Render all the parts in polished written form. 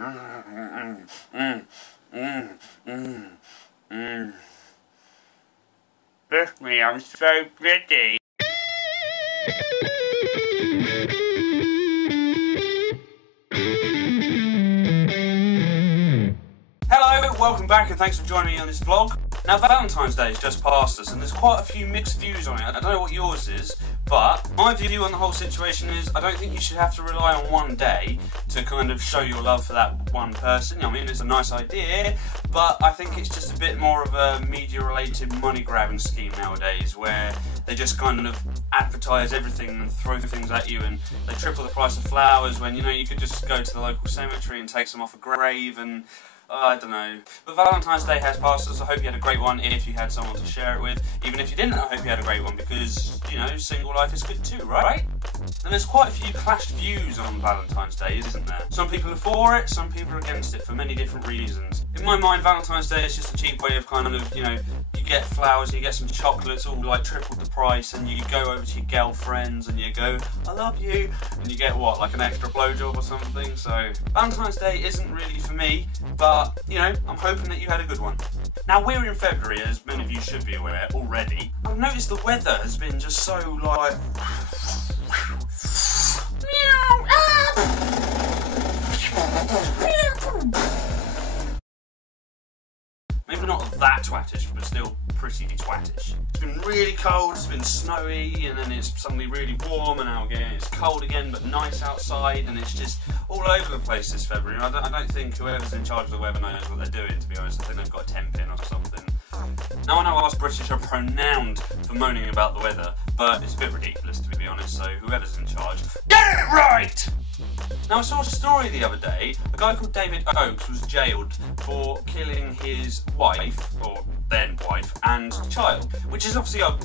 Trust me, I'm so pretty. Hello, welcome back and thanks for joining me on this vlog. Now Valentine's Day has just passed us and there's quite a few mixed views on it. I don't know what yours is, but my view on the whole situation is I don't think you should have to rely on one day to kind of show your love for that one person. I mean, it's a nice idea, but I think it's just a bit more of a media-related money-grabbing scheme nowadays where they just kind of advertise everything and throw things at you, and they triple the price of flowers when, you know, you could just go to the local cemetery and take some off a grave and... I don't know. But Valentine's Day has passed us. I hope you had a great one if you had someone to share it with. Even if you didn't, I hope you had a great one because, you know, single life is good too, right? And there's quite a few clashed views on Valentine's Day, isn't there? Some people are for it, some people are against it for many different reasons. In my mind, Valentine's Day is just a cheap way of kind of, you know, you get flowers, you get some chocolates, all like triple the price, and you go over to your girlfriends and you go, I love you, and you get what, like an extra blowjob or something. So Valentine's Day isn't really for me, but, you know, I'm hoping that you had a good one. Now, we're in February, as many of you should be aware already. I've noticed the weather has been just so, like... Maybe not that twattish, but still pretty twattish. It's been really cold, it's been snowy, and then it's suddenly really warm, and now again it's cold again, but nice outside, and it's just all over the place this February. I don't think whoever's in charge of the weather knows what they're doing, to be honest. I think they've got a temp in or something. Now, I know us British are renowned for moaning about the weather, but it's a bit ridiculous, to be honest, so whoever's in charge, get it right! Now, I saw a story the other day. A guy called David Oakes was jailed for killing his wife, or then wife, and child, which is obviously a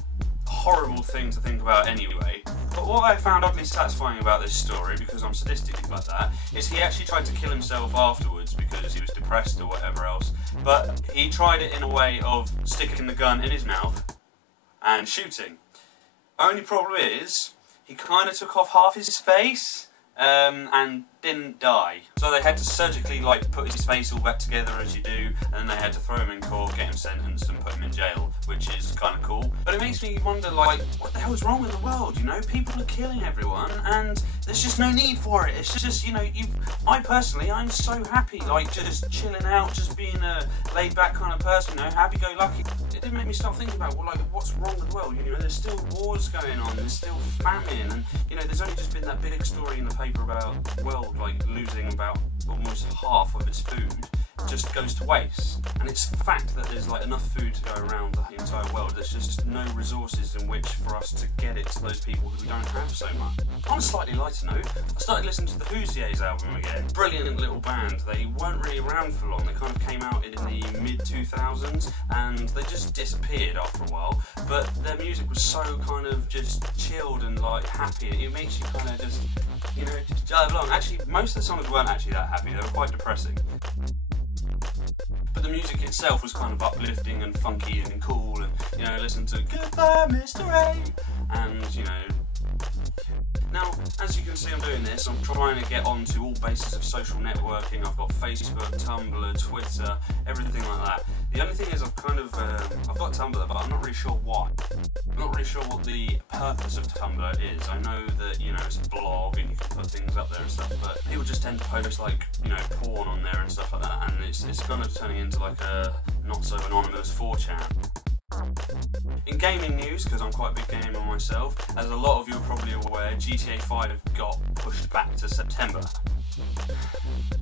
horrible thing to think about anyway. But what I found oddly satisfying about this story, because I'm sadistic like that, is he actually tried to kill himself afterwards because he was depressed or whatever else. But he tried it in a way of sticking the gun in his mouth and shooting. Only problem is, he kind of took off half his face. And didn't die. So they had to surgically, like, put his face all back together as you do, and then they had to throw him in court, get him sentenced and put him in jail, which is kind of cool. But it makes me wonder, like, what the hell's wrong with the world, you know? People are killing everyone, and there's just no need for it. It's just, you know, I personally, I'm so happy, like, just chilling out, just being a laid-back kind of person, you know, happy-go-lucky. It did make me start thinking about, well, like, what's wrong with the world? You know, there's still wars going on, there's still famine, and, you know, there's only just been that big story in the paper about the world, like, losing about almost half of its food just goes to waste. And it's a fact that there's like enough food to go around the entire world. There's just no resources in which for us to get it to those people who don't have so much. On a slightly lighter note, I started listening to the Hoosiers album again. Brilliant little band. They weren't really around for long. They kind of came out in the mid-2000s and they just disappeared after a while. But their music was so kind of just chilled and like happy. It makes you kind of just, you know, just jive along. Actually, most of the songs weren't actually that happy. They were quite depressing. But the music itself was kind of uplifting and funky and cool, and, you know, listen to Goodbye Mr. A, and, you know. Now, as you can see, I'm doing this. I'm trying to get onto all bases of social networking. I've got Facebook, Tumblr, Twitter, everything like that. The only thing is I've got Tumblr, but I'm not really sure why. I'm not really sure what the purpose of Tumblr is. I know that, you know, it's a blog and you can put things up there and stuff, but people just tend to post, like, you know, porn on there and stuff like that, and it's kind of turning into like a not-so-anonymous 4chan. In gaming news, because I'm quite a big gamer myself, as a lot of you are probably aware, GTA 5 got pushed back to September.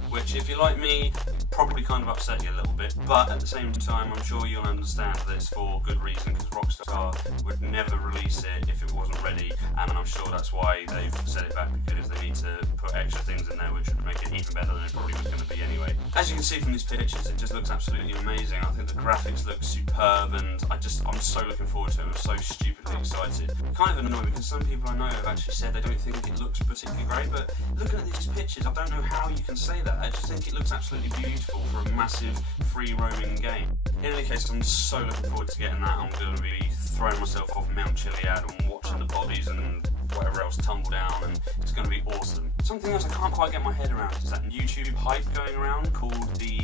Which, if you're like me, probably kind of upset you a little bit, but at the same time I'm sure you'll understand that it's for good reason, because Rockstar would never release it if it wasn't ready, and I'm sure that's why they've set it back, because they need to put extra things in there which would make it even better than it probably was going to be anyway. As you can see from these pictures, it just looks absolutely amazing. I think the graphics look superb, and I'm so looking forward to it. I'm so stupidly excited. Kind of annoying because some people I know have actually said they don't think it looks particularly great, but looking at these pictures, I don't know how you can say that. I just think it looks absolutely beautiful for a massive free roaming game. In any case, I'm so looking forward to getting that. I'm going to be throwing myself off Mount Chiliad and watching the bodies and whatever else tumble down, and it's going to be awesome. Something else I can't quite get my head around is that YouTube hype going around called the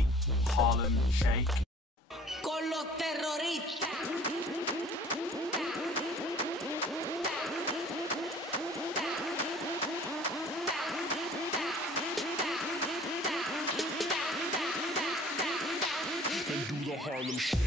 Harlem Shake. Con los terroristas. Then do the Harlem Shake.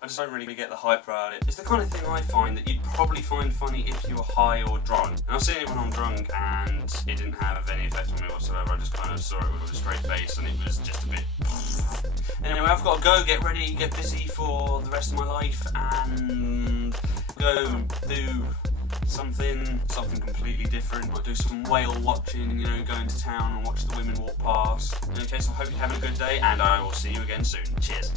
I just don't really get the hype around it. It's the kind of thing I find that you'd probably find funny if you were high or drunk. And I've seen it when I'm drunk and it didn't have any effect on me whatsoever. I just kind of saw it with a straight face and it was just a bit... Anyway, I've got to go, get ready, get busy for the rest of my life and go do something completely different. I'll do some whale watching, you know, go into town and watch the women walk past. In any case, I hope you're having a good day and I will see you again soon. Cheers.